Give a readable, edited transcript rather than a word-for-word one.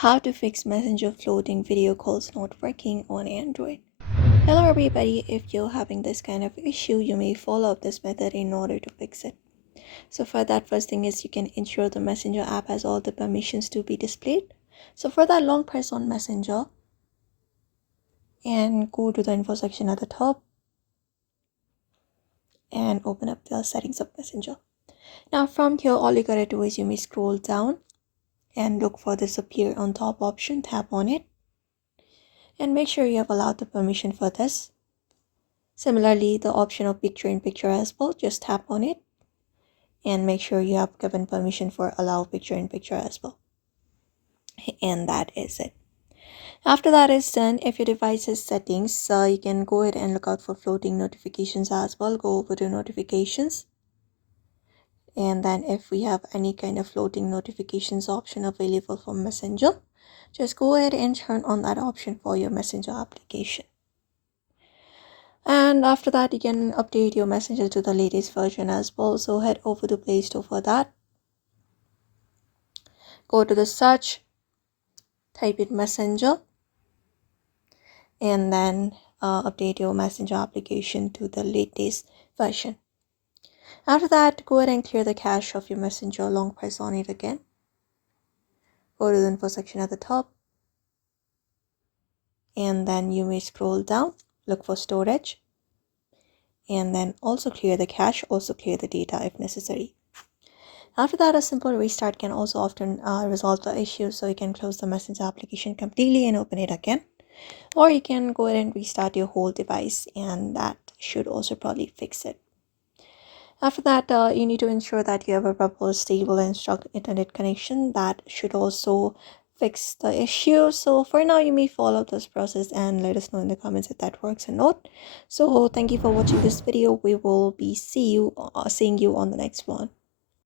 How to fix Messenger floating video calls not working on Android. Hello everybody, if you're having this kind of issue, you may follow up this method in order to fix it. So for that, first thing is you can ensure the Messenger app has all the permissions to be displayed. So for that, long press on Messenger and go to the info section at the top and open up the settings of Messenger. Now from here, all you gotta do is you may scroll down and look for this appear on top option, tap on it and make sure you have allowed the permission for this. Similarly, the option of picture in picture as well, just tap on it and make sure you have given permission for allow picture in picture as well. And that is it. After that is done, if your device's settings, you can go ahead and look out for floating notifications as well. Go over to notifications. And then if we have any kind of floating notifications option available for Messenger, just go ahead and turn on that option for your Messenger application. And after that, you can update your Messenger to the latest version as well. So head over to Play Store for that. Go to the search, type in Messenger, and then update your Messenger application to the latest version. After that, go ahead and clear the cache of your Messenger. Long press on it again. Go to the info section at the top. And then you may scroll down, look for storage. And then also clear the cache, also clear the data if necessary. After that, a simple restart can also often resolve the issue. So you can close the Messenger application completely and open it again. Or you can go ahead and restart your whole device and that should also probably fix it. After that, you need to ensure that you have a proper, stable and strong internet connection. That should also fix the issue. So for now, you may follow this process and let us know in the comments if that works or not. So thank you for watching this video. We will be seeing you on the next one.